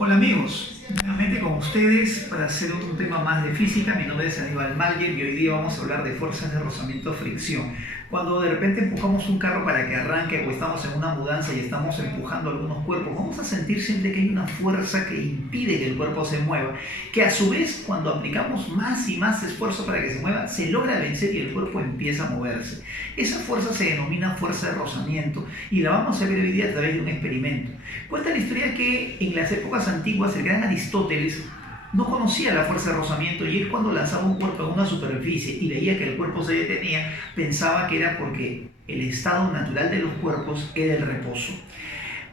Hola amigos, nuevamente con ustedes para hacer un tema más de física. Mi nombre es Aníbal Malguer y hoy día vamos a hablar de fuerzas de rozamiento fricción. Cuando de repente empujamos un carro para que arranque o estamos en una mudanza y estamos empujando algunos cuerpos, vamos a sentir siempre que hay una fuerza que impide que el cuerpo se mueva, que a su vez cuando aplicamos más y más esfuerzo para que se mueva, se logra vencer y el cuerpo empieza a moverse. Esa fuerza se denomina fuerza de rozamiento y la vamos a ver hoy día a través de un experimento. Cuenta la historia que en las épocas antiguas el gran Aristóteles no conocía la fuerza de rozamiento y él cuando lanzaba un cuerpo a una superficie y veía que el cuerpo se detenía, pensaba que era porque el estado natural de los cuerpos era el reposo.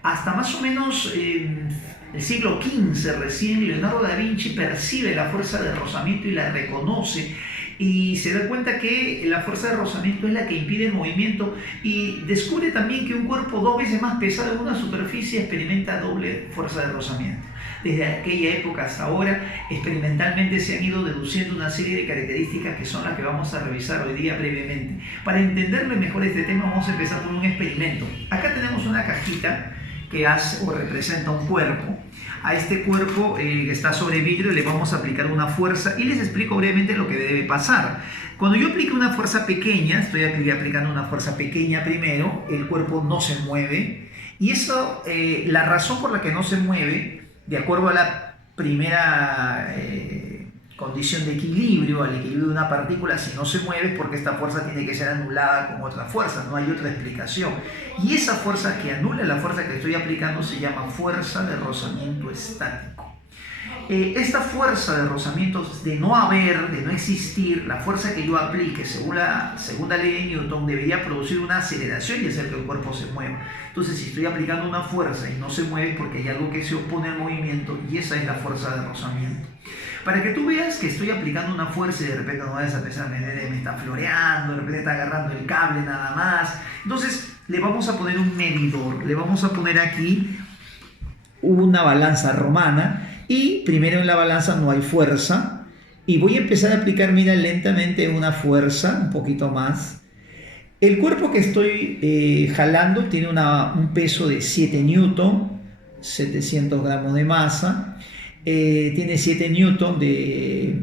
Hasta más o menos el siglo XV recién Leonardo da Vinci percibe la fuerza de rozamiento y la reconoce y se da cuenta que la fuerza de rozamiento es la que impide el movimiento y descubre también que un cuerpo 2 veces más pesado en una superficie experimenta doble fuerza de rozamiento. Desde aquella época hasta ahora, experimentalmente se han ido deduciendo una serie de características que son las que vamos a revisar hoy día brevemente. Para entenderlo mejor este tema vamos a empezar por un experimento. Acá tenemos una cajita que hace o representa un cuerpo. A este cuerpo que está sobre vidrio le vamos a aplicar una fuerza y les explico brevemente lo que debe pasar. Cuando yo aplique una fuerza pequeña, estoy aplicando una fuerza pequeña primero, el cuerpo no se mueve y eso, la razón por la que no se mueve, de acuerdo a la primera condición de equilibrio, al equilibrio de una partícula, si no se mueve es porque esta fuerza tiene que ser anulada con otra fuerza, no hay otra explicación. Y esa fuerza que anula la fuerza que estoy aplicando se llama fuerza de rozamiento estático. Esta fuerza de rozamiento, de no haber, de no existir, la fuerza que yo aplique según la segunda ley de Newton debería producir una aceleración y hacer que el cuerpo se mueva. Entonces, si estoy aplicando una fuerza y no se mueve es porque hay algo que se opone al movimiento y esa es la fuerza de rozamiento. Para que tú veas que estoy aplicando una fuerza y de repente no vayas a pensar, me está floreando, de repente está agarrando el cable nada más. Entonces, le vamos a poner un medidor, le vamos a poner aquí una balanza romana y primero en la balanza no hay fuerza y voy a empezar a aplicar, mira, lentamente una fuerza, un poquito más. El cuerpo que estoy jalando tiene un peso de 7 newton, 700 gramos de masa, tiene 7 newton de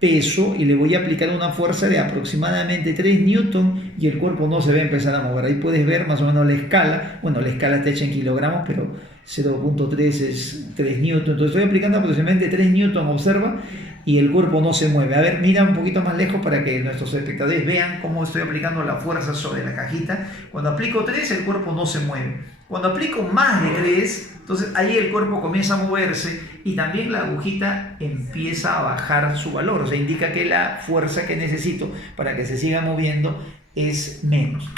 peso y le voy a aplicar una fuerza de aproximadamente 3 newton y el cuerpo no se va a empezar a mover. Ahí puedes ver más o menos la escala. Bueno, la escala está hecha en kilogramos, pero 0.3 es 3 newton. Entonces estoy aplicando aproximadamente 3 newton, observa, y el cuerpo no se mueve. A ver, mira un poquito más lejos para que nuestros espectadores vean cómo estoy aplicando la fuerza sobre la cajita. Cuando aplico 3, el cuerpo no se mueve. Cuando aplico más de 3, entonces ahí el cuerpo comienza a moverse y también la agujita empieza a bajar su valor. O sea, indica que la fuerza que necesito para que se siga moviendo es menos.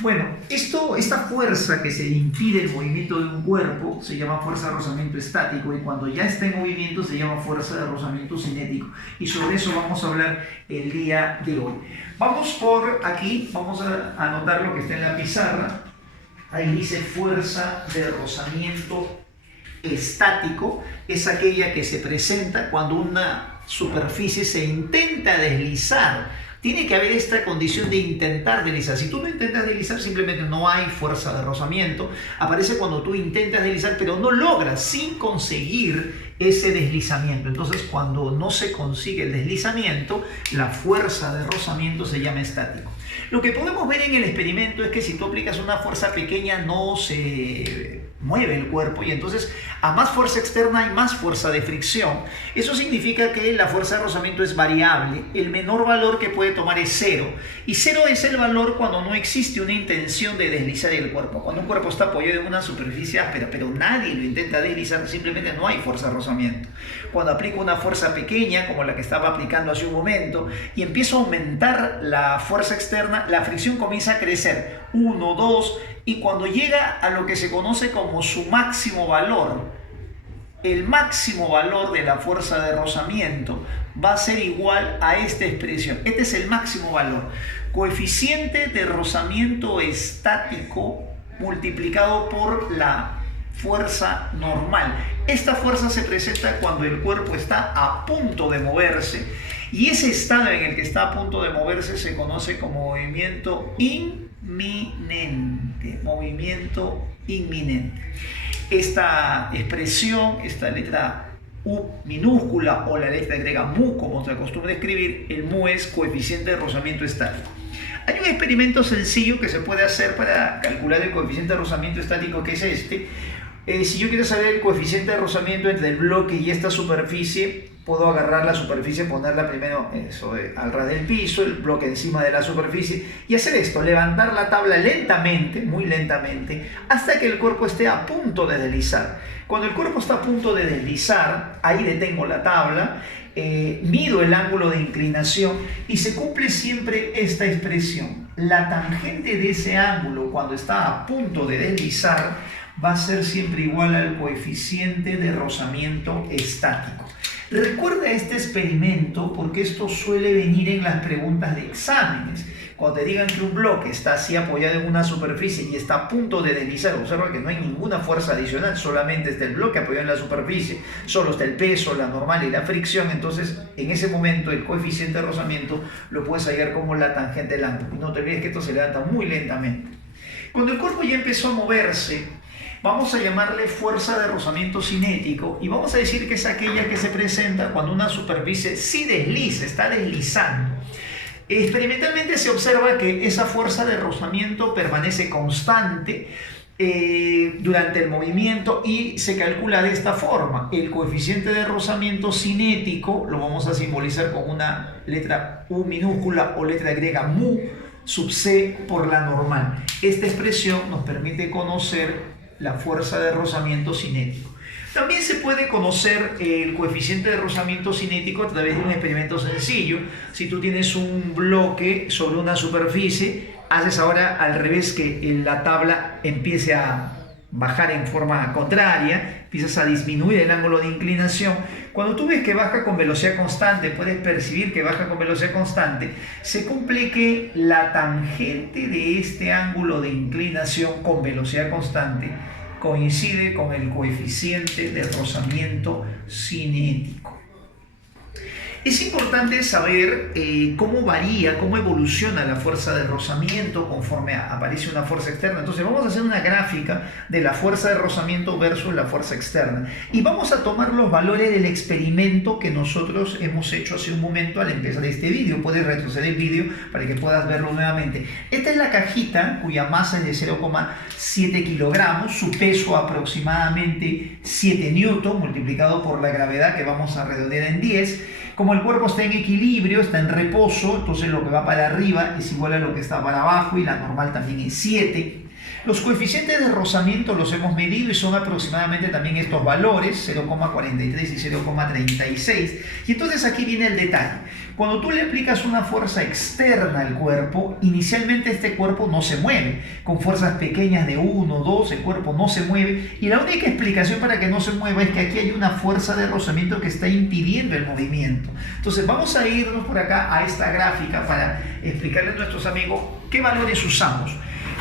Bueno, esta fuerza que se impide el movimiento de un cuerpo se llama fuerza de rozamiento estático y cuando ya está en movimiento se llama fuerza de rozamiento cinético y sobre eso vamos a hablar el día de hoy. Vamos por aquí, vamos a anotar lo que está en la pizarra. Ahí dice fuerza de rozamiento estático, es aquella que se presenta cuando una superficie se intenta deslizar. Tiene que haber esta condición de intentar deslizar. Si tú no intentas deslizar, simplemente no hay fuerza de rozamiento. Aparece cuando tú intentas deslizar, pero no logras sin conseguir ese deslizamiento. Entonces, cuando no se consigue el deslizamiento, la fuerza de rozamiento se llama estático. Lo que podemos ver en el experimento es que si tú aplicas una fuerza pequeña, no se mueve el cuerpo y entonces a más fuerza externa hay más fuerza de fricción. Eso significa que la fuerza de rozamiento es variable. El menor valor que puede tomar es 0 y 0 es el valor cuando no existe una intención de deslizar el cuerpo. Cuando un cuerpo está apoyado en una superficie áspera pero nadie lo intenta deslizar, simplemente no hay fuerza de rozamiento. Cuando aplico una fuerza pequeña como la que estaba aplicando hace un momento y empiezo a aumentar la fuerza externa, la fricción comienza a crecer 1, 2 y cuando llega a lo que se conoce como su máximo valor, el máximo valor de la fuerza de rozamiento va a ser igual a esta expresión. Este es el máximo valor. Coeficiente de rozamiento estático multiplicado por la fuerza normal. Esta fuerza se presenta cuando el cuerpo está a punto de moverse y ese estado en el que está a punto de moverse se conoce como movimiento inminente. Movimiento inminente. Esta expresión, esta letra U minúscula o la letra griega mu, como se acostumbra a escribir, el mu es coeficiente de rozamiento estático. Hay un experimento sencillo que se puede hacer para calcular el coeficiente de rozamiento estático, que es este. Si yo quiero saber el coeficiente de rozamiento entre el bloque y esta superficie, puedo agarrar la superficie, ponerla primero al ras del piso, el bloque encima de la superficie, y hacer esto, levantar la tabla lentamente, muy lentamente, hasta que el cuerpo esté a punto de deslizar. Cuando el cuerpo está a punto de deslizar, ahí detengo la tabla, mido el ángulo de inclinación y se cumple siempre esta expresión. La tangente de ese ángulo, cuando está a punto de deslizar, va a ser siempre igual al coeficiente de rozamiento estático. Recuerda este experimento porque esto suele venir en las preguntas de exámenes. Cuando te digan que un bloque está así apoyado en una superficie y está a punto de deslizar, observa que no hay ninguna fuerza adicional, solamente está el bloque apoyado en la superficie, solo está el peso, la normal y la fricción. Entonces, en ese momento, el coeficiente de rozamiento lo puedes hallar como la tangente del ángulo. Y no te olvides que esto se levanta muy lentamente. Cuando el cuerpo ya empezó a moverse, vamos a llamarle fuerza de rozamiento cinético y vamos a decir que es aquella que se presenta cuando una superficie sí desliza, está deslizando. Experimentalmente se observa que esa fuerza de rozamiento permanece constante durante el movimiento y se calcula de esta forma. El coeficiente de rozamiento cinético lo vamos a simbolizar con una letra U minúscula o letra griega mu sub c por la normal. Esta expresión nos permite conocer la fuerza de rozamiento cinético. También se puede conocer el coeficiente de rozamiento cinético a través de un experimento sencillo. Si tú tienes un bloque sobre una superficie, haces ahora al revés, que la tabla empiece a bajar en forma contraria, empiezas a disminuir el ángulo de inclinación. Cuando tú ves que baja con velocidad constante, puedes percibir que baja con velocidad constante, se cumple que la tangente de este ángulo de inclinación con velocidad constante coincide con el coeficiente de rozamiento cinético. Es importante saber cómo varía, cómo evoluciona la fuerza de rozamiento conforme aparece una fuerza externa. Entonces vamos a hacer una gráfica de la fuerza de rozamiento versus la fuerza externa. Y vamos a tomar los valores del experimento que nosotros hemos hecho hace un momento al empezar este vídeo. Puedes retroceder el vídeo para que puedas verlo nuevamente. Esta es la cajita cuya masa es de 0,7 kilogramos, su peso aproximadamente 7 newton multiplicado por la gravedad que vamos a redondear en 10. Como el cuerpo está en equilibrio, está en reposo, entonces lo que va para arriba es igual a lo que está para abajo y la normal también es 7. Los coeficientes de rozamiento los hemos medido y son aproximadamente también estos valores, 0,43 y 0,36. Y entonces aquí viene el detalle. Cuando tú le aplicas una fuerza externa al cuerpo, inicialmente este cuerpo no se mueve. Con fuerzas pequeñas de 1, 2, el cuerpo no se mueve. Y la única explicación para que no se mueva es que aquí hay una fuerza de rozamiento que está impidiendo el movimiento. Entonces vamos a irnos por acá a esta gráfica para explicarles a nuestros amigos qué valores usamos.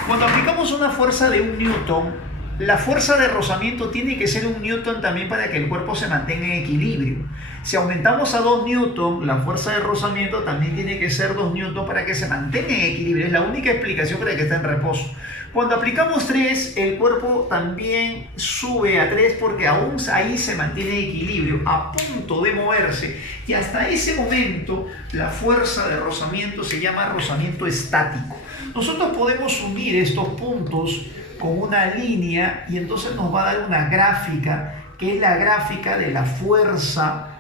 Cuando aplicamos una fuerza de 1 newton, la fuerza de rozamiento tiene que ser 1 newton también para que el cuerpo se mantenga en equilibrio. Si aumentamos a 2 newton, la fuerza de rozamiento también tiene que ser 2 newton para que se mantenga en equilibrio. Es la única explicación para que esté en reposo. Cuando aplicamos 3, el cuerpo también sube a 3 porque aún ahí se mantiene en equilibrio, a punto de moverse. Y hasta ese momento, la fuerza de rozamiento se llama rozamiento estático. Nosotros podemos unir estos puntos con una línea y entonces nos va a dar una gráfica que es la gráfica de la fuerza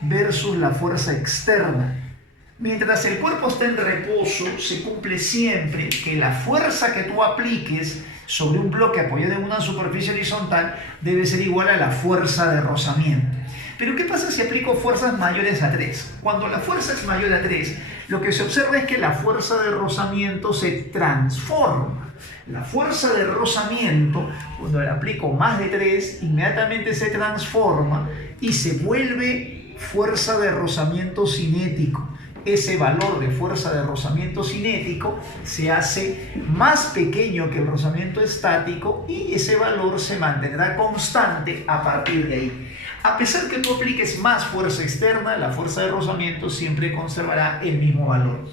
versus la fuerza externa. Mientras el cuerpo está en reposo, se cumple siempre que la fuerza que tú apliques sobre un bloque apoyado en una superficie horizontal debe ser igual a la fuerza de rozamiento. Pero ¿qué pasa si aplico fuerzas mayores a 3? Cuando la fuerza es mayor a 3, lo que se observa es que la fuerza de rozamiento se transforma. La fuerza de rozamiento, cuando la aplico más de 3, inmediatamente se transforma y se vuelve fuerza de rozamiento cinético. Ese valor de fuerza de rozamiento cinético se hace más pequeño que el rozamiento estático y ese valor se mantendrá constante a partir de ahí. A pesar que tú apliques más fuerza externa, la fuerza de rozamiento siempre conservará el mismo valor.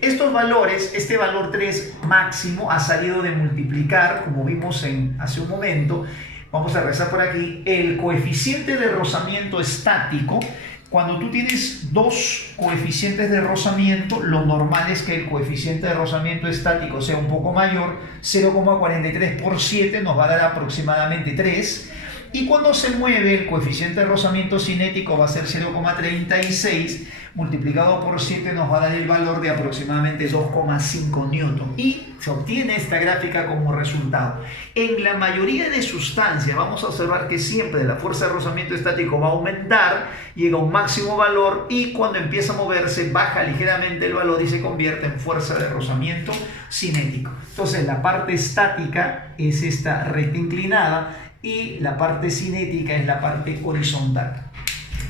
Estos valores, este valor 3 máximo ha salido de multiplicar, como vimos hace un momento, Vamos a rezar por aquí. El coeficiente de rozamiento estático, cuando tú tienes dos coeficientes de rozamiento, lo normal es que el coeficiente de rozamiento estático sea un poco mayor. 0,43 por 7 nos va a dar aproximadamente 3. Y cuando se mueve, el coeficiente de rozamiento cinético va a ser 0,36 multiplicado por 7 nos va a dar el valor de aproximadamente 2,5 newton. Y se obtiene esta gráfica como resultado. En la mayoría de sustancias vamos a observar que siempre la fuerza de rozamiento estático va a aumentar, llega a un máximo valor y cuando empieza a moverse baja ligeramente el valor y se convierte en fuerza de rozamiento cinético. Entonces la parte estática es esta recta inclinada y la parte cinética es la parte horizontal.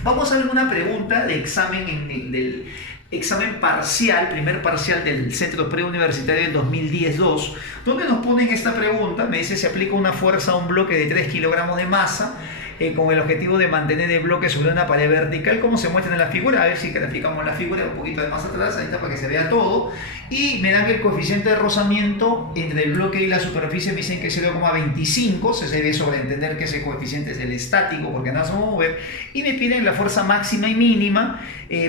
Vamos a ver una pregunta de examen del examen parcial, primer parcial del Centro Preuniversitario del 2010-2, donde nos ponen esta pregunta. Me dice: se aplica una fuerza a un bloque de 3 kilogramos de masa con el objetivo de mantener el bloque sobre una pared vertical, como se muestra en la figura. A ver si graficamos la figura un poquito de más atrás, ahí está, para que se vea todo. Y me dan el coeficiente de rozamiento entre el bloque y la superficie, me dicen que es 0,25, se debe sobreentender que ese coeficiente es el estático porque no se va a mover, y me piden la fuerza máxima y mínima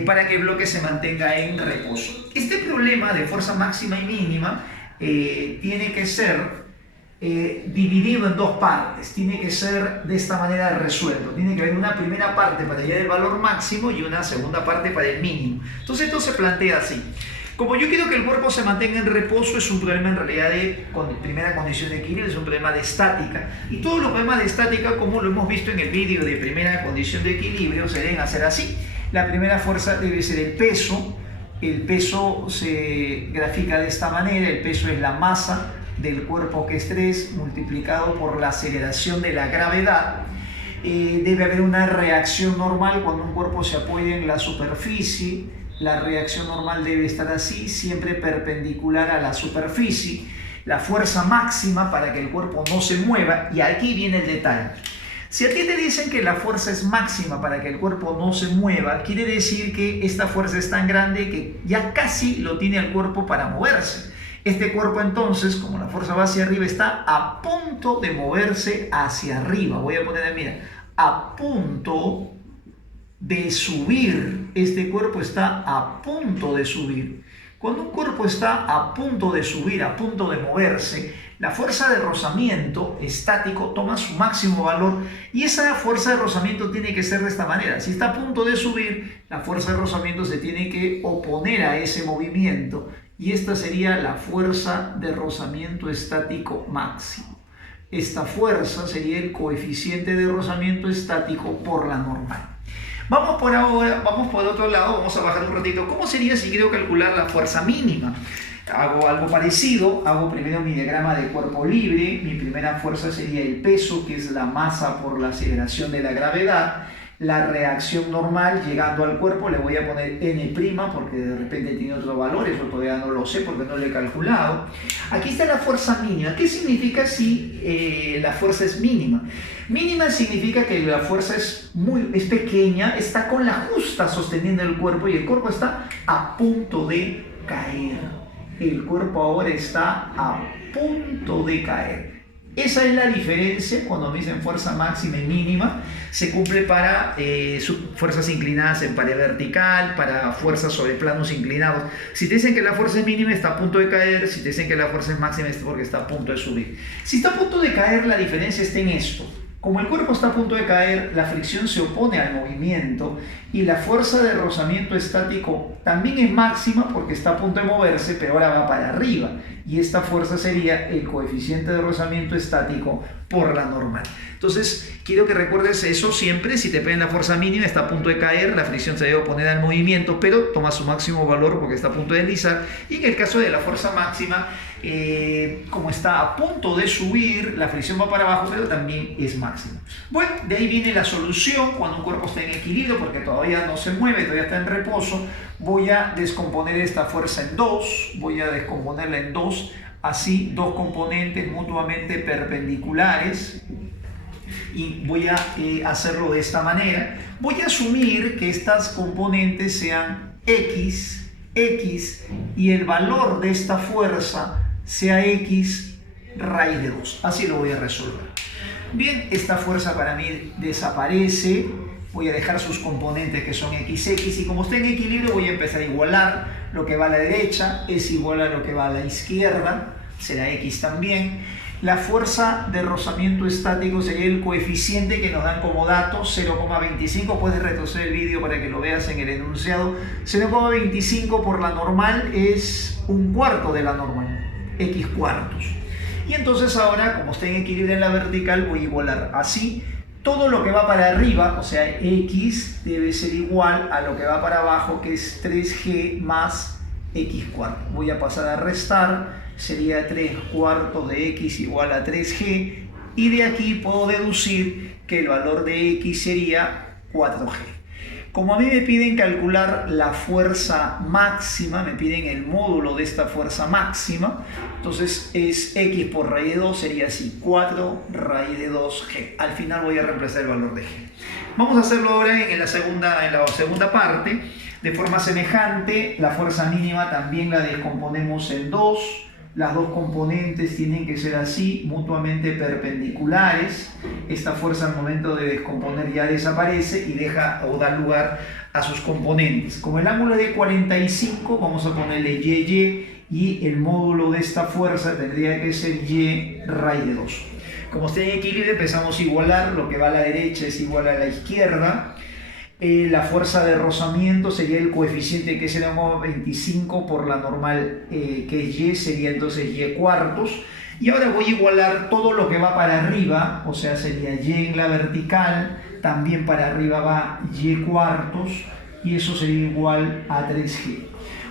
para que el bloque se mantenga en reposo. Este problema de fuerza máxima y mínima tiene que ser dividido en dos partes, tiene que ser de esta manera resuelto. Tiene que haber una primera parte para hallar el valor máximo y una segunda parte para el mínimo. Entonces esto se plantea así: como yo quiero que el cuerpo se mantenga en reposo, es un problema en realidad de primera condición de equilibrio, es un problema de estática. Y todos los problemas de estática, como lo hemos visto en el vídeo de primera condición de equilibrio, se deben hacer así. La primera fuerza debe ser el peso. El peso se grafica de esta manera: el peso es la masa del cuerpo, que es 3, multiplicado por la aceleración de la gravedad. Debe haber una reacción normal cuando un cuerpo se apoya en la superficie. La reacción normal debe estar así, siempre perpendicular a la superficie. La fuerza máxima para que el cuerpo no se mueva, y aquí viene el detalle. Si a ti te dicen que la fuerza es máxima para que el cuerpo no se mueva, quiere decir que esta fuerza es tan grande que ya casi lo tiene el cuerpo para moverse. Este cuerpo entonces, como la fuerza va hacia arriba, está a punto de moverse hacia arriba. Voy a poner, mira, a punto de subir. Este cuerpo está a punto de subir. Cuando un cuerpo está a punto de subir, a punto de moverse, la fuerza de rozamiento estático toma su máximo valor, y esa fuerza de rozamiento tiene que ser de esta manera. Si está a punto de subir, la fuerza de rozamiento se tiene que oponer a ese movimiento, y esta sería la fuerza de rozamiento estático máximo. Esta fuerza sería el coeficiente de rozamiento estático por la normal. Vamos por ahora, vamos por el otro lado, vamos a bajar un ratito. ¿Cómo sería si quiero calcular la fuerza mínima? Hago algo parecido, hago primero mi diagrama de cuerpo libre. Mi primera fuerza sería el peso, que es la masa por la aceleración de la gravedad. La reacción normal llegando al cuerpo le voy a poner n', porque de repente tiene otro valor, eso todavía no lo sé porque no lo he calculado. Aquí está la fuerza mínima. ¿Qué significa si la fuerza es mínima? Mínima significa que la fuerza es pequeña, está con la justa sosteniendo el cuerpo, y el cuerpo está a punto de caer. El cuerpo ahora está a punto de caer. Esa es la diferencia cuando me dicen fuerza máxima y mínima. Se cumple para fuerzas inclinadas en pared vertical, para fuerzas sobre planos inclinados. Si te dicen que la fuerza es mínima, está a punto de caer. Si te dicen que la fuerza es máxima, es porque está a punto de subir. Si está a punto de caer, la diferencia está en esto. Como el cuerpo está a punto de caer, la fricción se opone al movimiento, y la fuerza de rozamiento estático también es máxima porque está a punto de moverse, pero ahora va para arriba, y esta fuerza sería el coeficiente de rozamiento estático por la normal. Entonces, quiero que recuerdes eso siempre. Si te piden la fuerza mínima, está a punto de caer, la fricción se debe oponer al movimiento, pero toma su máximo valor porque está a punto de deslizar. Y en el caso de la fuerza máxima, como está a punto de subir, la fricción va para abajo, pero también es máxima. Bueno, de ahí viene la solución cuando un cuerpo está en equilibrio, porque todavía no se mueve, todavía está en reposo. Voy a descomponer esta fuerza en dos, voy a descomponerla en dos, así, dos componentes mutuamente perpendiculares, y voy a hacerlo de esta manera. Voy a asumir que estas componentes sean X, y el valor de esta fuerza sea X raíz de 2. Así lo voy a resolver. Bien, esta fuerza para mí desaparece. Voy a dejar sus componentes que son XX y como está en equilibrio voy a empezar a igualar. Lo que va a la derecha es igual a lo que va a la izquierda, será X también. La fuerza de rozamiento estático sería el coeficiente que nos dan como dato, 0,25. Puedes retroceder el vídeo para que lo veas en el enunciado. 0,25 por la normal es un cuarto de la normal, X cuartos. Y entonces ahora, como está en equilibrio en la vertical, voy a igualar así. Todo lo que va para arriba, o sea, X, debe ser igual a lo que va para abajo, que es 3G más X cuarto. Voy a pasar a restar, sería 3 cuartos de X igual a 3G. Y de aquí puedo deducir que el valor de X sería 4G. Como a mí me piden calcular la fuerza máxima, me piden el módulo de esta fuerza máxima, entonces es X por raíz de 2, sería así, 4 raíz de 2G. Al final voy a reemplazar el valor de G. Vamos a hacerlo ahora en la segunda parte. De forma semejante, la fuerza mínima también la descomponemos en dos. Las dos componentes tienen que ser así, mutuamente perpendiculares. Esta fuerza al momento de descomponer ya desaparece y deja o da lugar a sus componentes. Como el ángulo es de 45, vamos a ponerle y el módulo de esta fuerza tendría que ser Y raíz de 2. Como está en equilibrio, empezamos a igualar. Lo que va a la derecha es igual a la izquierda. La fuerza de rozamiento sería el coeficiente que es 0,25 por la normal que es Y, sería entonces Y cuartos. Y ahora voy a igualar todo lo que va para arriba, o sea, sería Y en la vertical, también para arriba va Y cuartos, y eso sería igual a 3G.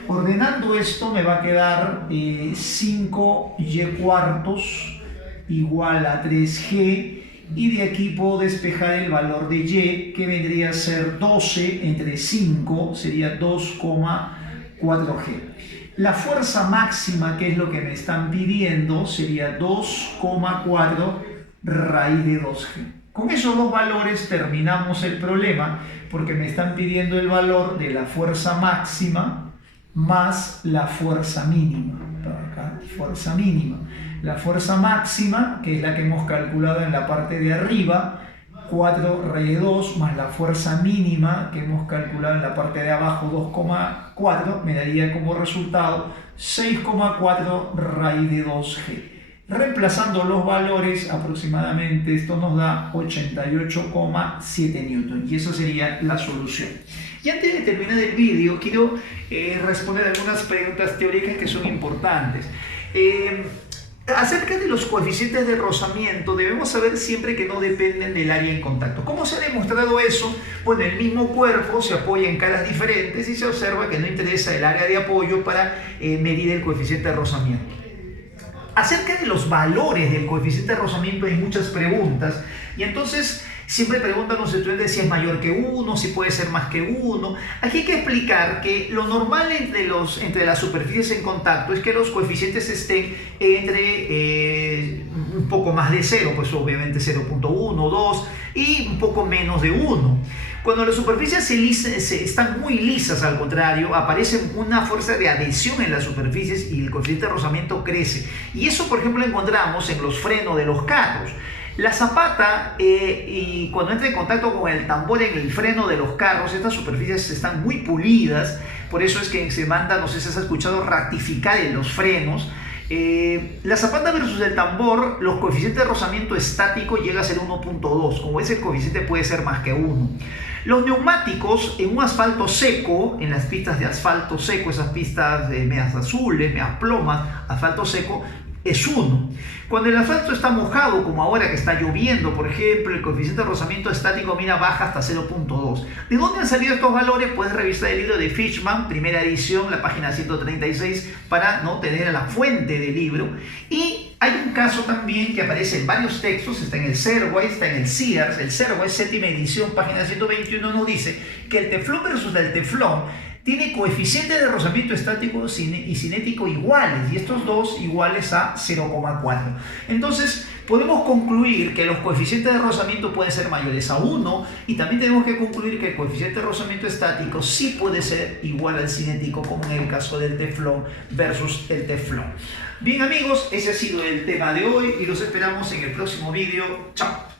Ordenando esto me va a quedar 5Y cuartos igual a 3G. Y de aquí puedo despejar el valor de Y, que vendría a ser 12 entre 5, sería 2,4G. La fuerza máxima, que es lo que me están pidiendo, sería 2,4 raíz de 2G. Con esos dos valores terminamos el problema, porque me están pidiendo el valor de la fuerza máxima más la fuerza mínima. Acá, fuerza mínima. La fuerza máxima, que es la que hemos calculado en la parte de arriba, 4 raíz de 2, más la fuerza mínima, que hemos calculado en la parte de abajo, 2,4, me daría como resultado 6,4 raíz de 2G. Reemplazando los valores, aproximadamente esto nos da 88,7 newton, y eso sería la solución. Y antes de terminar el vídeo, quiero responder algunas preguntas teóricas que son importantes. Acerca de los coeficientes de rozamiento, debemos saber siempre que no dependen del área en contacto. ¿Cómo se ha demostrado eso? Bueno, el mismo cuerpo se apoya en caras diferentes y se observa que no interesa el área de apoyo para medir el coeficiente de rozamiento. Acerca de los valores del coeficiente de rozamiento hay muchas preguntas y entonces siempre preguntan los estudiantes si es mayor que 1, si puede ser más que 1. Aquí hay que explicar que lo normal entre las superficies en contacto es que los coeficientes estén entre un poco más de 0, pues obviamente 0,1, 2 y un poco menos de 1. Cuando las superficies están muy lisas, al contrario, aparece una fuerza de adhesión en las superficies y el coeficiente de rozamiento crece. Y eso, por ejemplo, encontramos en los frenos de los carros. La zapata, y cuando entra en contacto con el tambor en el freno de los carros, estas superficies están muy pulidas, por eso es que se manda, no sé si has escuchado, rectificar en los frenos. La zapata versus el tambor, los coeficientes de rozamiento estático llega a ser 1,2, como ves el coeficiente puede ser más que 1. Los neumáticos en un asfalto seco, en las pistas de asfalto seco, esas pistas medias azules, medias plomas, asfalto seco, es 1. Cuando el asfalto está mojado, como ahora que está lloviendo, por ejemplo, el coeficiente de rozamiento estático baja hasta 0,2. ¿De dónde han salido estos valores? Puedes revisar el libro de Fishman, primera edición, la página 136, para no tener la fuente del libro. Y hay un caso también que aparece en varios textos, está en el Serway, está en el Sears. El Serway, séptima edición, página 121, nos dice que el teflón versus el teflón tiene coeficientes de rozamiento estático y cinético iguales, y estos dos iguales a 0,4. Entonces, podemos concluir que los coeficientes de rozamiento pueden ser mayores a 1, y también tenemos que concluir que el coeficiente de rozamiento estático sí puede ser igual al cinético, como en el caso del teflón versus el teflón. Bien amigos, ese ha sido el tema de hoy y los esperamos en el próximo vídeo. Chao.